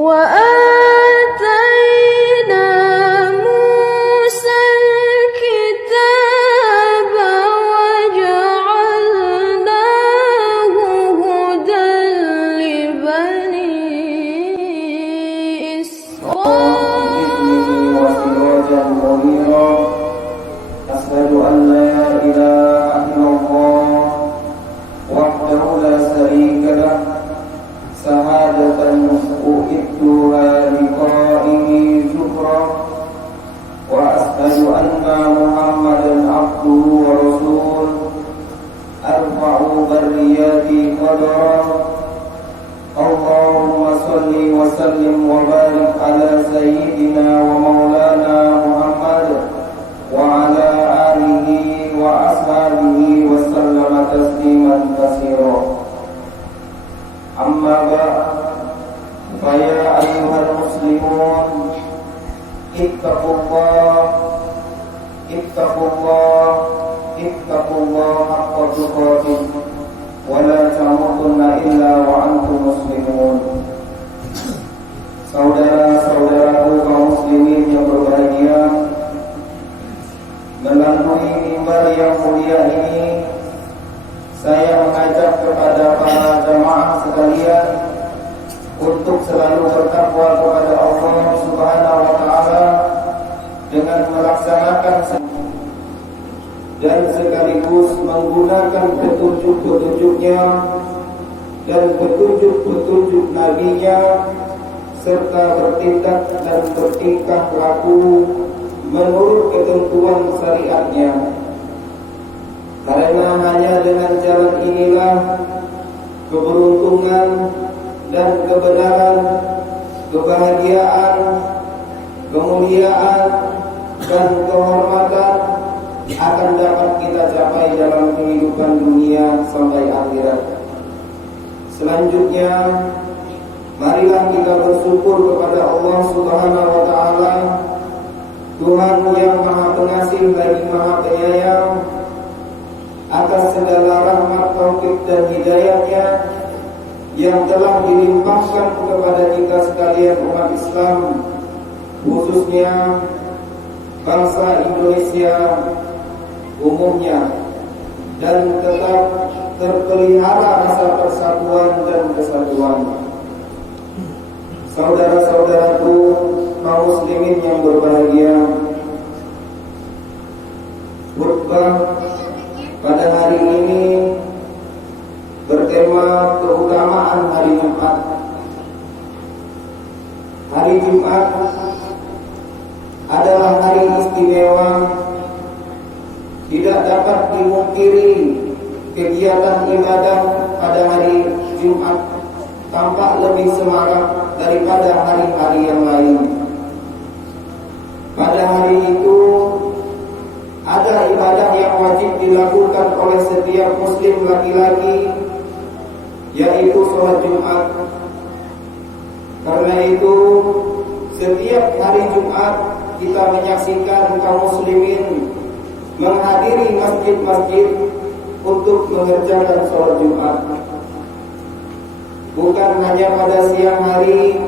وآتينا موسى الكتاب وجعلناه هدى لبني إسرائيل وسراجا منيرا أشهد أن لا إله إلا الله وحده لا شريك له شهادة أؤدها لقائه شكرا وأشهد أن محمدا عبده ورسوله أرفع برياتي قدرا اللهم صل وسلم وبارك على سيدنا ومولانا محمد وعلى آله وأصحابه وسلم تسليما كثيرا أما بعد فيا أيها المسلمون اتقوا الله حق تقاته ولا تموتن إلا وأنتم مسلمون. Saudara-saudaraku kaum muslimin yang berbahagia, melalui mimbar yang mulia ini saya mengajak kepada para jamaah sekalian untuk selalu bertakwa kepada Allah Subhanahu wa taala dengan melaksanakan dan sekaligus menggunakan petunjuk-petunjuknya dan petunjuk-petunjuk Nabi-Nya serta bertindak dan bertingkah laku menurut ketentuan syariatnya. Karena hanya dengan jalan inilah keberuntungan dan kebenaran, kebahagiaan, kemuliaan dan kehormatan akan dapat kita capai dalam kehidupan dunia sampai akhirat. Selanjutnya, marilah kita bersyukur kepada Allah Subhanahu wa taala, Tuhan yang Maha Pengasih lagi Maha Penyayang, atas segala rahmat, taufik dan hidayahnya yang telah dilimpahkan kepada kita sekalian umat Islam, khususnya bangsa Indonesia umumnya, dan tetap terpelihara rasa persatuan dan kesatuan. Saudara-saudaraku kaum muslimin yang berbahagia, khutbah pada hari ini bertema keutamaan hari Jumat. Hari Jumat adalah hari istimewa. Tidak dapat dimungkiri kegiatan ibadah pada hari Jumat tampak lebih semarak daripada hari-hari yang lain. Pada hari itu ada ibadah yang wajib dilakukan oleh setiap muslim laki-laki, yaitu sholat Jumat. Karena itu setiap hari Jumat kita menyaksikan kaum muslimin menghadiri masjid-masjid untuk mengerjakan sholat Jumat. Bukan hanya pada siang hari,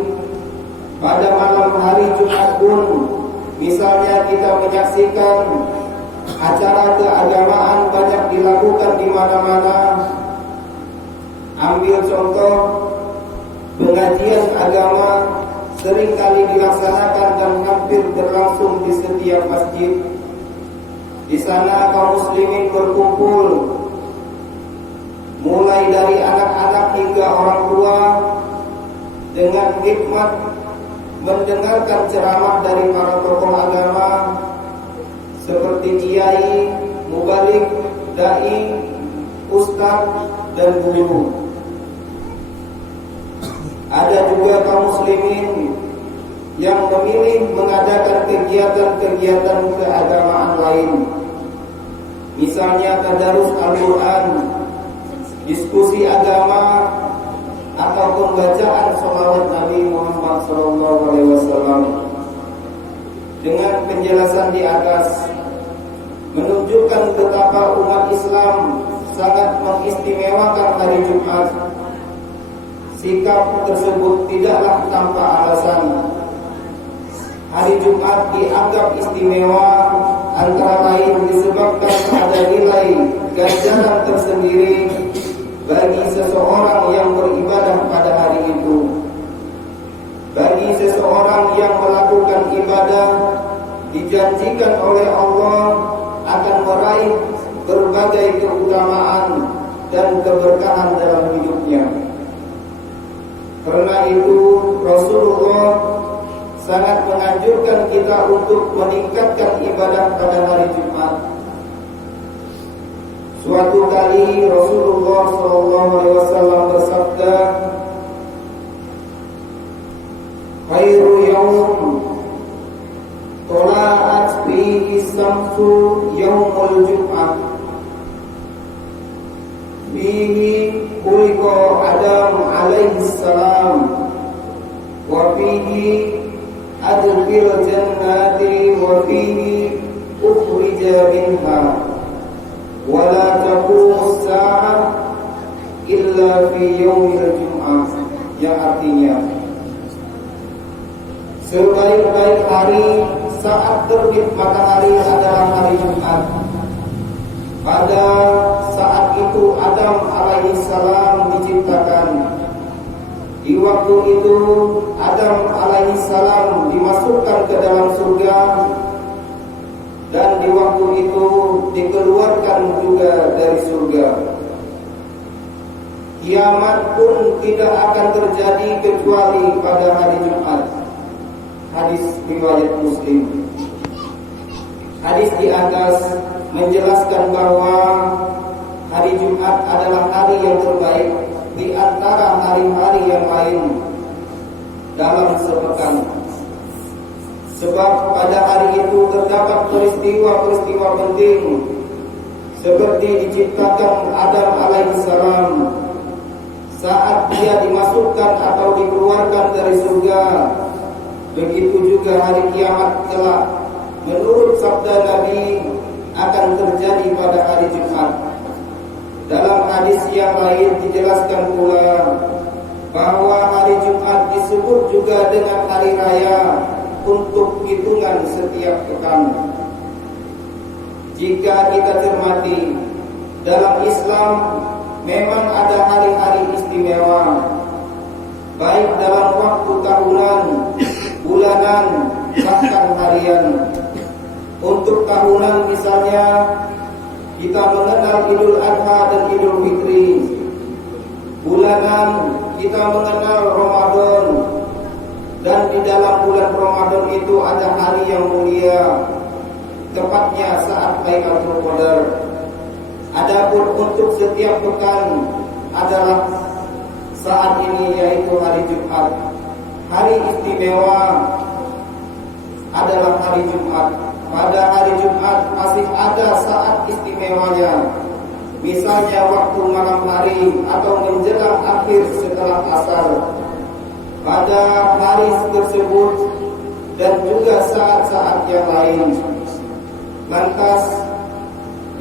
pada malam hari Jumat pun, misalnya kita menyaksikan acara keagamaan banyak dilakukan di mana-mana. Ambil contoh, pengajian agama seringkali dilaksanakan dan hampir berlangsung di setiap masjid. Di sana kaum muslimin berkumpul, mulai dari anak-anak hingga orang tua, dengan hikmat mendengarkan ceramah dari para tokoh agama seperti kiai, mubalik, dai, ustaz, dan guru. Ada juga kaum muslimin yang memilih mengadakan kegiatan-kegiatan keagamaan lain, misalnya tadarus Al-Quran, diskusi agama, ataupun bacaan sholawat Nabi Muhammad SAW. Dengan penjelasan di atas menunjukkan betapa umat Islam sangat mengistimewakan hari Jumat. sikap tersebut tidaklah tanpa alasan. Hari Jumat dianggap istimewa antara lain disebabkan ada nilai ganjaran tersendiri bagi seseorang yang beribadah pada hari itu. Bagi seseorang yang melakukan ibadah, dijanjikan oleh Allah akan meraih berbagai keutamaan dan keberkahan dalam hidupnya. Karena itu Rasulullah sangat menganjurkan kita untuk meningkatkan ibadah pada hari Jumat. Suatu kali Rasulullah SAW bersabda, "Khairu yaum tola'at fihi samsu yaumul Jum'ah. Fihi khuliqa Adam alaihi salam wa fihi adkhil jannati wa fihi ukhrija minha wa la taqumu as-sa'ah illa fi yaumil Jum'ah." Yang artinya, sebaik-baik hari saat terbit matahari adalah hari Jumat. Pada saat itu Adam alaihi salam diciptakan. Di waktu itu Adam alaihi salam dimasukkan ke dalam surga, dan di waktu itu dikeluarkan juga dari surga. Kiamat pun tidak akan terjadi kecuali pada hari Jumat. Hadis riwayat Muslim. Hadis di atas menjelaskan bahwa hari Jumat adalah hari yang terbaik di antara hari-hari yang lain dalam sepekan. Sebab pada hari itu terdapat peristiwa-peristiwa penting seperti diciptakan Adam alaihi salam, saat dia dimasukkan atau dikeluarkan dari surga. Begitu juga hari kiamat kelak, menurut sabda Nabi, akan terjadi pada hari Jumat. Dalam hadis yang lain dijelaskan pula bahwa hari Jumat disebut juga dengan hari raya untuk hitungan setiap pekan. Jika kita cermati, dalam Islam memang ada hari-hari istimewa, baik dalam waktu tahunan, bulanan, bahkan harian. Untuk tahunan misalnya, kita mengenal Idul Adha dan Idul Fitri. Bulanan, kita mengenal Ramadan. Dan di dalam bulan Ramadan itu ada hari yang mulia, tepatnya saat Lailatul Qadar. Adapun untuk setiap pekan adalah saat ini, yaitu hari Jumat. Hari istimewa adalah hari Jumat. Pada hari Jumat masih ada saat istimewanya. Misalnya waktu malam hari atau menjelang akhir setelah asar. Pada hari tersebut dan juga saat-saat yang lain. Lantas,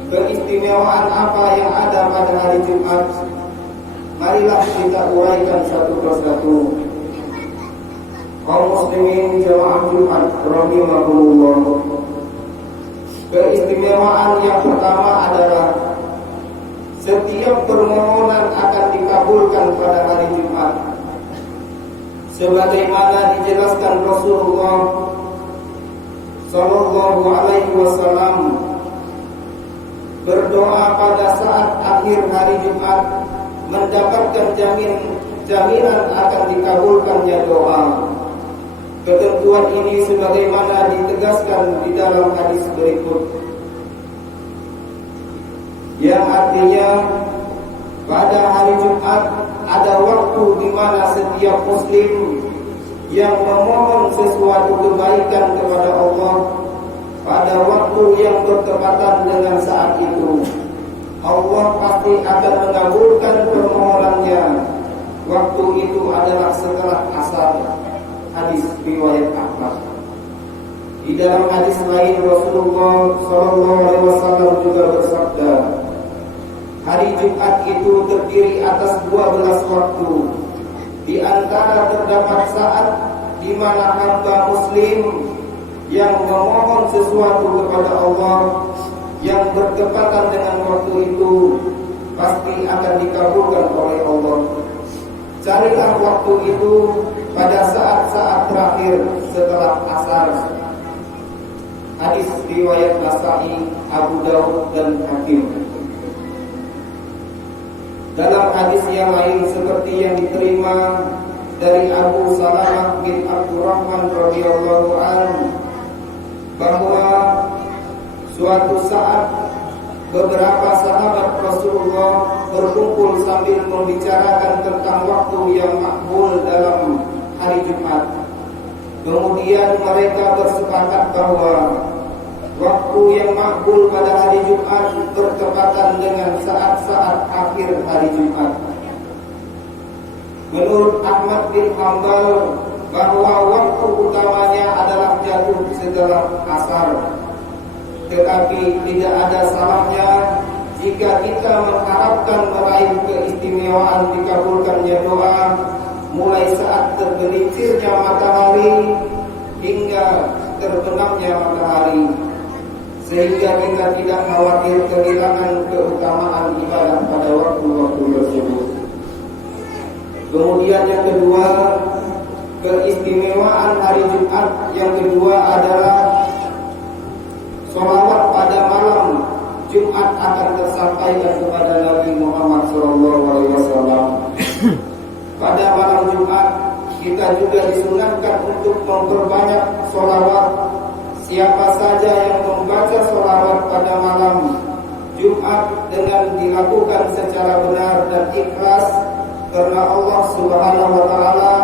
keistimewaan apa yang ada pada hari Jumat? Marilah kita uraikan satu persatu. Kaum muslimin jamaah Jumat rahimahumullah. Keistimewaan yang pertama adalah setiap permohonan akan dikabulkan pada hari Jumat. Sebagaimana dijelaskan Rasulullah sallallahu alaihi wasallam, berdoa pada saat akhir hari Jumat mendapatkan jaminan akan dikabulkannya doa. Ketentuan ini sebagaimana ditegaskan di dalam hadis berikut, yang artinya pada hari Jumat ada waktu di mana setiap muslim yang memohon sesuatu kebaikan kepada Allah pada waktu yang bertepatan dengan saat itu, Allah pasti akan mengabulkan permohonannya. Waktu itu adalah setelah asar. Hadis riwayat Ahmad. Di dalam hadis lain Rasulullah SAW juga bersabda, hari Jumat itu terdiri atas 12 waktu. Di antara terdapat saat di mana hamba muslim yang memohon sesuatu kepada Allah yang bertepatan dengan waktu itu pasti akan dikabulkan oleh Allah. Carilah waktu itu pada saat-saat terakhir setelah asar. Hadis riwayat Nasa'i, Abu Daud dan Hakim. Dalam hadis yang lain seperti yang diterima dari Abu Salamah bin Abdurrahman radhiyallahu anhu bahwa suatu saat beberapa sahabat Rasulullah berkumpul sambil membicarakan tentang waktu yang makbul dalam hari Jumat. Kemudian mereka bersepakat bahwa waktu yang makbul pada hari Jumat bertepatan dengan saat-saat akhir hari Jumat. Menurut Ahmad bin Hanbal bahwa waktu utamanya adalah jatuh setelah asar. Tetapi tidak ada salahnya jika kita mengharapkan meraih keistimewaan dikabulkannya doa mulai saat tergelincirnya matahari hingga terbenamnya matahari, sehingga kita tidak khawatir kehilangan keutamaan ibadah pada waktu-waktu tersebut. Kemudian yang kedua, keistimewaan hari Jumat yang kedua adalah sholawat pada malam Jumat akan tersampaikan kepada Nabi Muhammad SAW. Pada malam Jumat kita juga disunahkan untuk memperbanyak sholawat. Siapa saja yang membaca sholawat pada malam Jumat dengan dilakukan secara benar dan ikhlas karena Allah Subhanahu wa taala,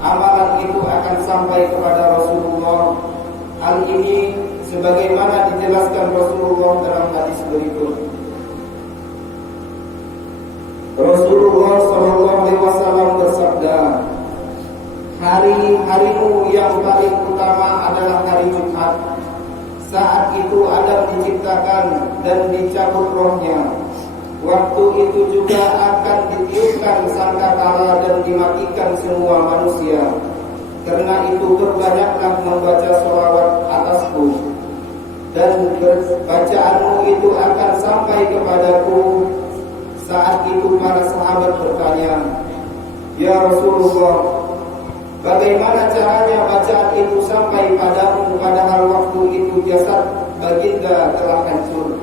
amalan itu akan sampai kepada Rasulullah. Hal ini sebagaimana dijelaskan Rasulullah dalam hadis berikut. Rasulullah SAW bersabda, hari-harimu yang paling utama adalah hari Jumat. Saat itu Adam diciptakan dan dicabut rohnya. Waktu itu juga akan ditiupkan sangkakala dan dimatikan semua manusia. Karena itu perbanyaklah membaca sholawat atasku, dan bacaanmu itu akan sampai kepadaku. Saat itu para sahabat bertanya, Ya Rasulullah, bagaimana caranya bacaan itu sampai padamu padahal waktu itu jasad baginda telah hancur?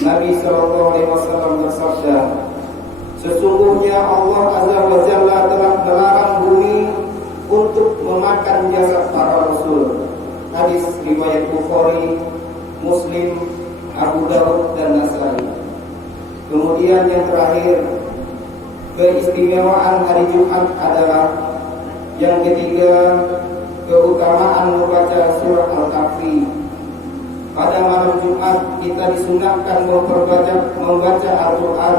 Nabi SAW bersabda, sesungguhnya Allah Azza wa Jalla telah melarang bumi untuk memakan jasad para rasul. Hadis riwayat Bukhari, Muslim, Abu Daud dan Nasa'i. Kemudian yang terakhir, keistimewaan hari Jumat adalah yang ketiga, keutamaan membaca surah Al-Kahfi. Pada malam Jumat kita disunahkan membaca Al-Quran.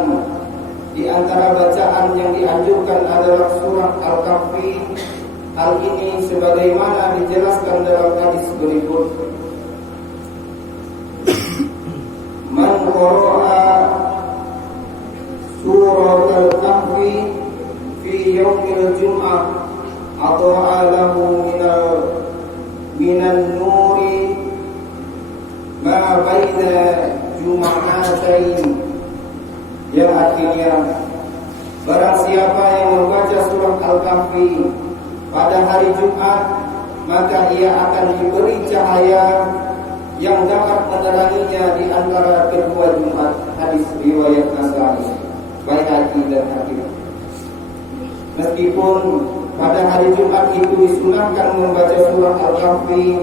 Di antara bacaan yang dianjurkan adalah surah Al-Kahfi. Hal ini sebagaimana dijelaskan dalam hadis berikut. Man qara'a surah Al-Kahfi fi yaumil Jum'ah ata'a lahu minan nuri ma baina jum'atain. Yang artinya, barang siapa yang membaca surah Al-Kahfi pada hari Jumat, maka ia akan diberi cahaya yang dapat meneranginya di antara kedua Jumat. Hadis riwayat Nasa'i, Baihaqi dan Hakim. Meskipun pada hari Jumat itu disunahkan membaca surah Al-Kahfi,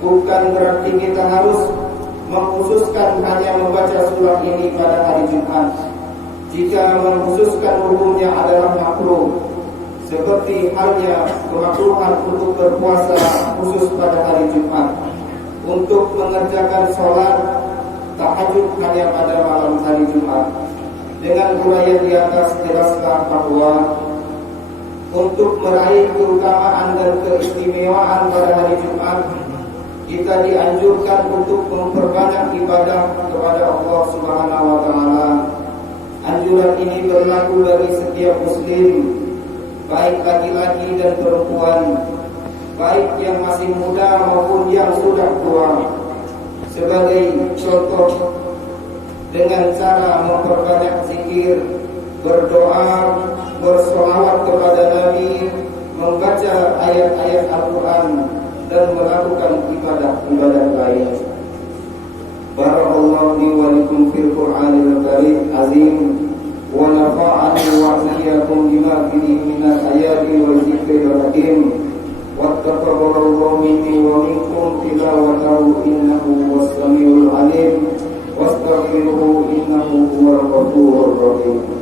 bukan berarti kita harus mengkhususkan hanya membaca surah ini pada hari Jumat. Jika mengkhususkan hukumnya adalah makruh, seperti halnya kemakruhan untuk berpuasa khusus pada hari Jumat, untuk mengerjakan sholat tahajud hanya pada malam hari Jumat. Dengan uraian di atas jelaslah bahwa untuk meraih keutamaan dan keistimewaan pada hari Jumat, kita dianjurkan untuk memperbanyak ibadah kepada Allah Subhanahu wa taala. Anjuran ini berlaku bagi setiap muslim, baik laki-laki dan perempuan, baik yang masih muda maupun yang sudah tua, sebagai contoh dengan cara memperbanyak zikir, berdoa, bersolawat kepada Nabi, membaca ayat-ayat Al-Quran, dan melakukan ibadah-ibadah lain. Barakallahu li wa lakum fil Qur'anil Karim azim, wa nafa'ani wa iyyakum bima fihi minal ayati wal dzikril hakim. Wattaqabbalallahu minni wa minkum tilawatahu innahu was-sami'ul 'alim. Wastaghfiruhu innahu huwal ghafurur rahim.